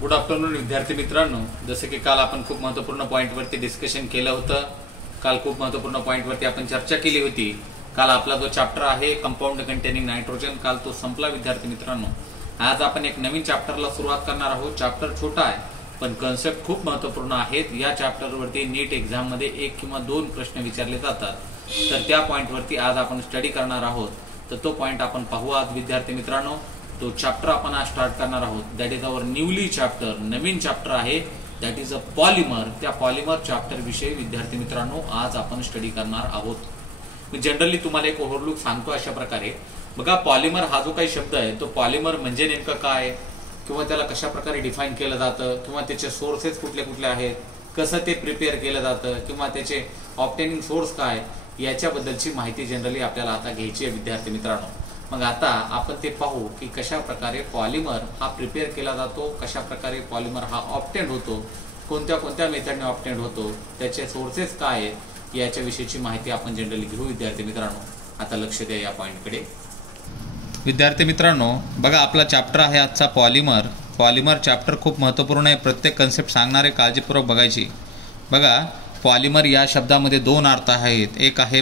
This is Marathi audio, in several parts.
गुड आफ्टरनून विद्यार्थी मित्रांनो, जसे की काल आपण खूप महत्त्वपूर्ण पॉइंटवरती डिस्कशन केलं होतं. काल खूप महत्त्वपूर्ण पॉइंटवरती आपण चर्चा केली होती. काल आपला जो चॅप्टर आहे कंपाऊंड कंटेनिंग नायट्रोजन, काल तो संपला विद्यार्थी मित्रांनो. आज आपण एक नवीन चॅप्टरला सुरुवात करणार आहोत. चॅप्टर छोटा आहे पण कन्सेप्ट खूप महत्त्वपूर्ण आहेत. या चॅप्टरवरती नीट एक्झाम मध्ये 1 किंवा 2 प्रश्न विचारले जातात. तर त्या पॉइंटवरती आज आपण स्टडी करणार आहोत. तर तो पॉइंट आपण पाहू आज विद्यार्थी मित्रांनो. तो चॅप्टर आपण आज स्टार्ट करणार आहोत. That is our newly chapter, नवीन चॅप्टर आहे. That is a polymer. त्या पॉलिमर चॅप्टर विषयी विद्यार्थी मित्रांनो आज आपण स्टडी करणार आहोत. मी जनरली तुम्हाला एक ओव्हरलुक सांगतो अशा प्रकारे. बघा, पॉलिमर हा जो काही शब्द आहे तो पॉलिमर म्हणजे नेमकं काय, किंवा त्याला कशा प्रकारे डिफाईन केलं जातं, किंवा त्याचे सोर्सेस कुठले कुठले आहेत, कसं ते प्रिपेअर केलं जातं, किंवा त्याचे ऑब्टेनिंग सोर्स काय, याच्याबद्दलची माहिती जनरली आपल्याला आता घ्यायची आहे विद्यार्थी मित्रांनो. मग आता आपण ते पाहू की कशा प्रकारे पॉलिमर हा प्रिपेअर केला जातो, कशा प्रकारे पॉलिमर हा ऑब्टेंड होतो, कोणत्या कोणत्या मेथडने ऑब्टेंड होतो, त्याचे सोर्सेस काय आहेत, याच्याविषयीची माहिती आपण जनरली घेऊ विद्यार्थी मित्रांनो. आता लक्ष द्या या पॉइंटकडे. विद्यार्थी मित्रांनो, बघा आपला चॅप्टर आहे आजचा पॉलिमर. पॉलिमर चॅप्टर खूप महत्त्वपूर्ण आहे. प्रत्येक कन्सेप्ट सांगणारे काळजीपूर्वक बघायची. बघा, पॉलिमर या शब्दामध्ये 2 अर्थ आहेत. एक आहे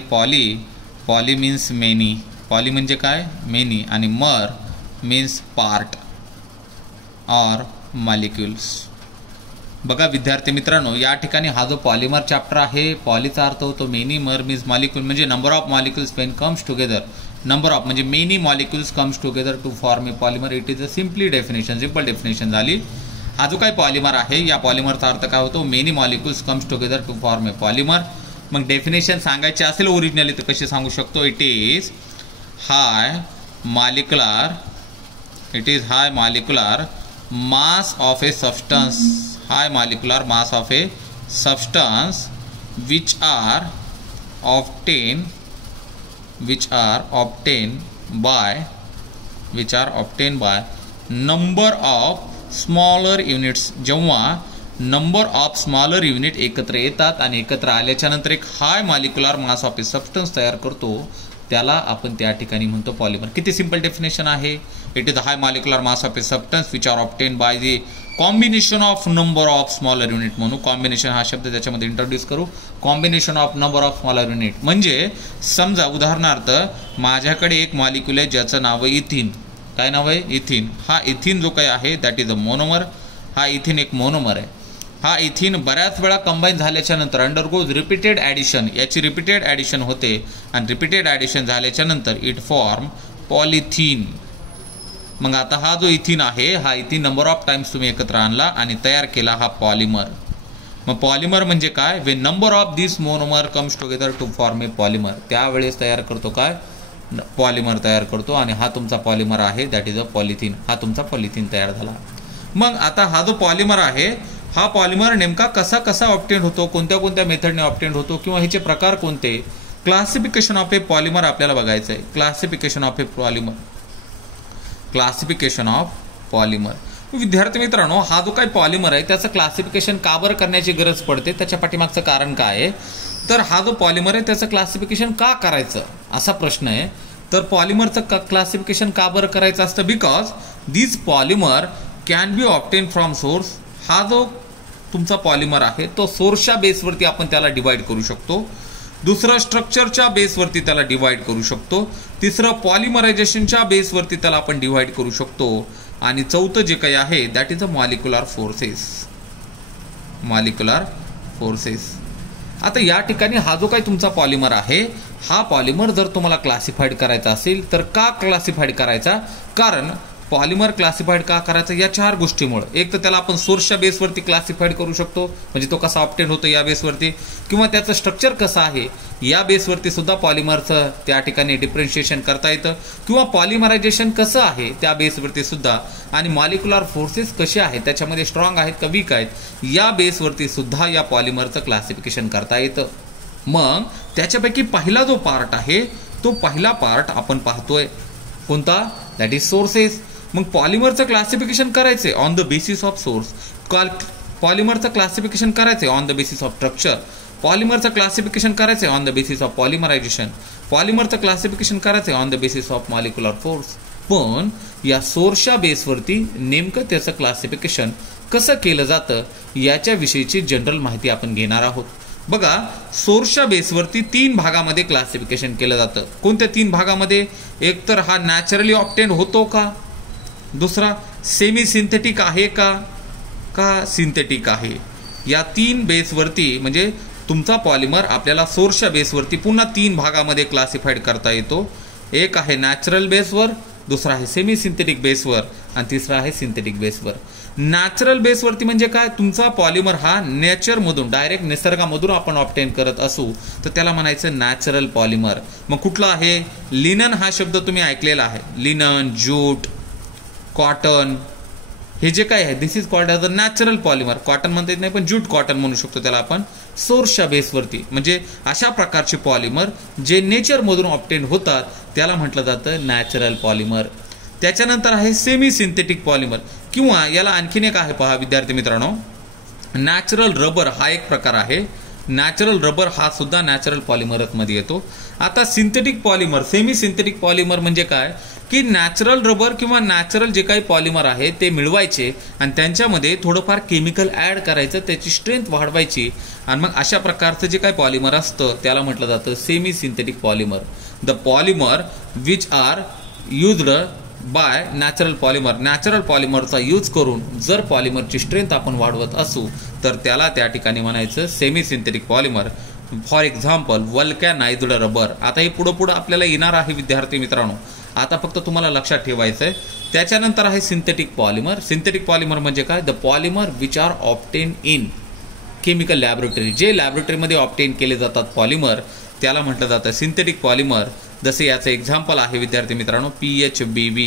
पॉली मीन्स मेनी. पॉली म्हणजे काय, मेनी, आणि मर मीन्स पार्ट ऑर मॉलिक्युल्स. बघा विद्यार्थी मित्रांनो, या ठिकाणी हा जो पॉलिमर चॅप्टर आहे, पॉलीचा अर्थ होतो मेनी, मर मीन्स मॉलिक्युल म्हणजे number of molecules when comes together. Number of म्हणजे many molecules comes together to form a polymer. It is a simple definition झाली. हा जो काही पॉलिमर आहे, या पॉलिमरचा अर्थ काय होतो, many molecules comes together to form a polymer. मग डेफिनेशन सांगायची असेल ओरिजिनली तर कशी सांगू शकतो, it is high molecular mass of A substance. High molecular mass of A substance which are obtained by number of smaller units. जेव्हा नंबर ऑफ स्मॉलर युनिट एकत्र येतात आणि एकत्र आल्याच्या नंतर एक हाय मॉलिक्युलर मास ऑफ ए सबस्टन्स तयार करतो, त्याला आपण त्या ठिकाणी म्हणतो पॉलिमर. किती सिंपल डेफिनेशन आहे. It is high molecular mass of A substance which are obtain by the combination of number of smaller unit. म्हणून कॉम्बिनेशन हा शब्द त्याच्यामध्ये इंट्रोड्यूस करू. Combination of number of smaller unit म्हणजे समजा उदाहरणार्थ माझ्याकडे एक मॉलिक्युल आहे ज्याचं नाव आहे इथिन. काय नाव आहे, इथिन. हा इथिन जो काही आहे दॅट इज अ मोनोमर. हा इथिन एक मोनोमर आहे. हा इथिन बऱ्याच वेळा कंबाईन झाल्याच्या नंतर अंडरगोज रिपीटेड ॲडिशन. याची रिपीटेड ॲडिशन होते आणि रिपीटेड ॲडिशन झाल्याच्या नंतर इट फॉर्म पॉलिथिन. मग आता हा जो इथिन आहे, हा इथिन नंबर ऑफ टाइम्स तुम्ही एकत्र आणला आणि तयार केला हा पॉलिमर. मग पॉलिमर म्हणजे काय, way number of this monomer comes together to form a polymer. त्यावेळेस तयार करतो काय, पॉलिमर तयार करतो. आणि हा तुमचा पॉलिमर आहे दॅट इज अ पॉलिथिन. हा तुमचा पॉलिथिन तयार झाला. मग आता हा जो पॉलिमर आहे, हा पॉलिमर नेमका कसा कसा ऑब्टेंड होतो, कोणत्या कोणत्या मेथडने ऑब्टेंड होतो, किंवा ह्याचे प्रकार कोणते. क्लासिफिकेशन ऑफ ए पॉलिमर आपल्याला बघायचं आहे. Classification of polymer. विद्यार्थी मित्रांनो, हा जो काही पॉलिमर आहे त्याचं क्लासिफिकेशन का बरं करण्याची गरज पडते, त्याच्या पाठीमागचं कारण काय आहे. तर हा जो पॉलिमर आहे त्याचं क्लासिफिकेशन का करायचं असा प्रश्न आहे. तर पॉलिमरचं क्लासिफिकेशन का बरं करायचं असतं, because this polymer can be obtain from source. हा जो तुमचा पॉलिमर आहे तो सोर्सच्या बेसवरती आपण त्याला डिवाइड करू शकतो. दुसरं स्ट्रक्चरच्या बेसवरती त्याला डिवाइड करू शकतो. तिसरं पॉलिमरायझेशनच्या बेसवरती त्याला आपण डिवाइड करू शकतो. आणि चौथं जे काही आहे that is a molecular forces. आता या ठिकाणी हा जो काही तुमचा पॉलिमर आहे, हा पॉलिमर जर तुम्हाला क्लासिफाईड करायचा असेल तर का क्लासिफाईड करायचा, कारण पॉलिमर क्लासिफाईड का करायचं या 4 गोष्टीमुळे. एक तर त्याला आपण सोर्सच्या बेसवरती क्लासिफाईड करू शकतो, म्हणजे तो कसा ऑब्टेन होतो या बेसवरती, किंवा त्याचं स्ट्रक्चर कसं आहे या बेसवरती सुद्धा पॉलिमरचं त्या ठिकाणी डिफरन्शिएशन करता येतं, किंवा पॉलिमरायझेशन कसं आहे त्या बेसवरती सुद्धा, आणि मॉलिक्युलर फोर्सेस कसे आहेत, त्याच्यामध्ये स्ट्रॉंग आहेत का वीक आहेत, या बेसवरती सुद्धा या पॉलिमरचं क्लासिफिकेशन करता येतं. मग त्याच्यापैकी पहिला जो पार्ट आहे तो पहिला पार्ट आपण पाहतोय कोणता, दॅट इज सोर्सेस. मग पॉलिमरचं क्लासिफिकेशन करायचे on the basis of source. पॉलिमरचं क्लासिफिकेशन करायचे on the basis of structure. पॉलिमरचं क्लासिफिकेशन करायचे on the basis of polymerization. पॉलिमरचं क्लासिफिकेशन करायचे on the basis of molecular force. पण या सोर्सच्या बेसवरती नेमकं त्याचं क्लासिफिकेशन कसं केलं जातं याच्याविषयीची जनरल माहिती आपण घेणार आहोत. बघा, सोर्सच्या बेसवरती 3 भागामध्ये क्लासिफिकेशन केलं जातं. कोणत्या 3 भागामध्ये? एक तर हा नॅचरली ऑब्टेन्ड होतो का, दुसरा सेमी सिंथेटिक आहे का सिंथेटिक आहे. या 3 बेसवरती म्हणजे तुमचा पॉलिमर आपल्याला सोर्सच्या बेसवरती पुन्हा 3 भागामध्ये क्लासिफाईड करता येतो. एक आहे नॅचरल बेसवर, दुसरा आहे सेमी सिंथेटिक बेसवर आणि तिसरा आहे सिंथेटिक बेसवर. नॅचरल बेसवरती म्हणजे काय? तुमचा पॉलिमर हा नेचरमधून डायरेक्ट निसर्गामधून आपण ऑब्टेन करत असू तर त्याला म्हणायचं नॅचरल पॉलिमर. मग कुठला आहे? लिनन हा शब्द तुम्ही ऐकलेला आहे. लिनन, ज्यूट, कॉटन, हे जे काय आहे this is called as a natural polymer. Cotton म्हणता येत नाही पण ज्यूट कॉटन म्हणू शकतो त्याला आपण. सोर्सच्या बेसवरती म्हणजे अशा प्रकारचे पॉलिमर जे नेचरमधून ऑब्टेन होतात त्याला म्हटलं जातं नॅचरल पॉलिमर. त्याच्यानंतर आहे सेमी सिंथेटिक पॉलिमर किंवा याला आणखीन एक आहे पहा विद्यार्थी मित्रांनो, नॅचरल रबर हा एक प्रकार आहे. नॅचरल रबर हा सुद्धा नॅचरल पॉलिमरच मध्ये येतो. आता synthetic polymer, semi synthetic polymer म्हणजे काय की नॅचरल रबर किंवा नॅचरल जे काही पॉलिमर आहे ते मिळवायचे आणि त्यांच्यामध्ये थोडंफार केमिकल ॲड करायचं, त्याची स्ट्रेंथ वाढवायची आणि मग अशा प्रकारचं जे काही पॉलिमर असतं त्याला म्हटलं जातं semi synthetic polymer. The polymer which are used by natural polymer. Natural पॉलिमरचा यूज करून जर पॉलिमरची स्ट्रेंथ आपण वाढवत असू तर त्याला त्या ठिकाणी म्हणायचं semi synthetic polymer. For example vulcanized rubber. आता हे पुढं आपल्याला येणार आहे विद्यार्थी मित्रांनो, आता फक्त तुम्हाला लक्षात ठेवायचं आहे. त्याच्यानंतर आहे सिंथेटिक पॉलिमर. सिंथेटिक पॉलिमर म्हणजे काय? The polymer which R obtain in chemical laboratory. जे लॅबोरेटरीमध्ये ऑब्टेन केले जातात पॉलिमर त्याला म्हटलं जातं सिंथेटिक पॉलिमर. जसे याचं एक्झाम्पल आहे विद्यार्थी मित्रांनो PHBB,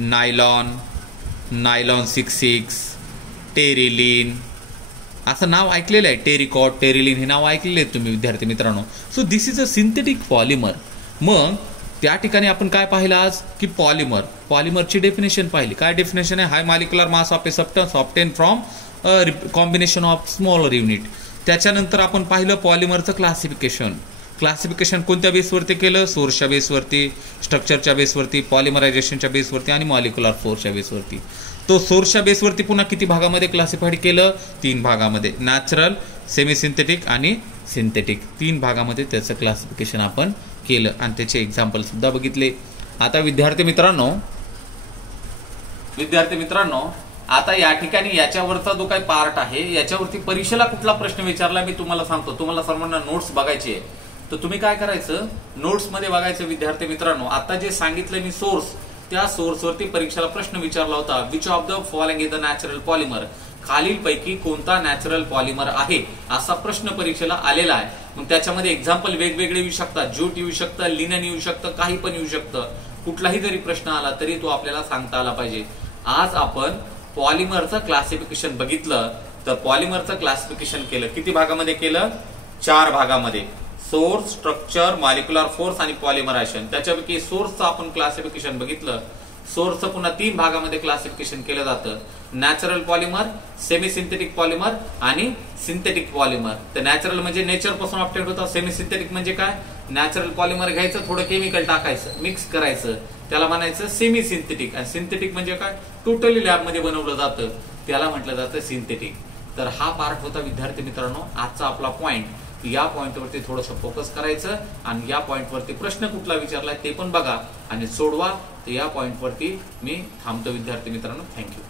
नायलॉन, नायलॉन 66, टेरिलिन, असं नाव ऐकलेलं आहे. टेरिकॉट, टेरिलिन हे नाव ऐकलेले आहेत तुम्ही विद्यार्थी मित्रांनो. So this is a synthetic polymer. मग त्या ठिकाणी आपण काय पाहिलं आज की पॉलिमरची डेफिनेशन पाहिली. काय डेफिनेशन आहे? High molecular mass of A substance obtain from combination of smaller unit. त्याच्यानंतर आपण पाहिलं पॉलिमरचं क्लासिफिकेशन कोणत्या बेसवरती केलं? सोर्सच्या बेसवरती, स्ट्रक्चरच्या बेसवरती, पॉलिमरायझेशनच्या बेसवरती आणि मॉलिक्युलर फोर्सच्या बेसवरती. तो सोर्सच्या बेसवरती पुन्हा किती भागामध्ये क्लासिफाईड केलं? 3 भागामध्ये. नॅचरल, सेमी सिंथेटिक आणि सिंथेटिक 3 भागामध्ये त्याचं क्लासिफिकेशन आपण केलं आणि त्याचे एक्झाम्पल सुद्धा बघितले. आता विद्यार्थी मित्रांनो आता या ठिकाणी याच्यावरचा जो काही पार्ट आहे याच्यावरती परीक्षेला कुठला प्रश्न विचारला मी तुम्हाला सांगतो. तुम्हाला सर्वांना नोट्स बघायची आहे तर तुम्ही काय करायचं, नोट्स मध्ये बघायचं विद्यार्थी मित्रांनो. आता जे सांगितलं मी सोर्स, त्या सोर्सवरती परीक्षेला प्रश्न विचारला होता which of the following is the natural polymer. खालीलपैकी कोणता नॅचरल पॉलिमर आहे असा प्रश्न परीक्षेला आलेला आहे. मग त्याच्यामध्ये एक्झाम्पल वेगवेगळे येऊ शकतात. ज्यूट येऊ शकतं, लिनन येऊ शकतं, काही पण येऊ शकतं. कुठलाही जरी प्रश्न आला तरी तो आपल्याला सांगता आला पाहिजे. आज आपण पॉलिमरचं क्लासिफिकेशन बघितलं तर पॉलिमरचं क्लासिफिकेशन केलं. किती भागामध्ये केलं? 4 भागामध्ये. सोर्स, स्ट्रक्चर, मॉलिक्युलर फोर्स आणि पॉलिमरायझेशन. त्याच्यापैकी सोर्सचं आपण क्लासिफिकेशन बघितलं. सोर्सचं पुन्हा 3 भागामध्ये क्लासिफिकेशन केलं जातं. Natural polymer, semi synthetic polymer आणि सिंथेटिक पॉलिमर. तर नॅचरल म्हणजे नेचर पासून ऑब्टेन होतं. सेमी सिंथेटिक म्हणजे काय? नॅचरल पॉलिमर घ्यायचं, थोडं केमिकल टाकायचं, मिक्स करायचं, त्याला म्हणायचं सेमी सिंथेटिक. आणि सिंथेटिक म्हणजे काय? टोटली लॅबमध्ये बनवलं जातं, त्याला म्हटलं जातं सिंथेटिक. तर हा पार्ट होता विद्यार्थी मित्रांनो आजचा आपला पॉइंट. या पॉइंटवरती थोडंसं फोकस करायचं आणि या पॉइंटवरती प्रश्न कुठला विचारलाय ते पण बघा आणि सोडवा. तर या पॉइंटवरती मी थांबतो विद्यार्थी मित्रांनो. थँक्यू.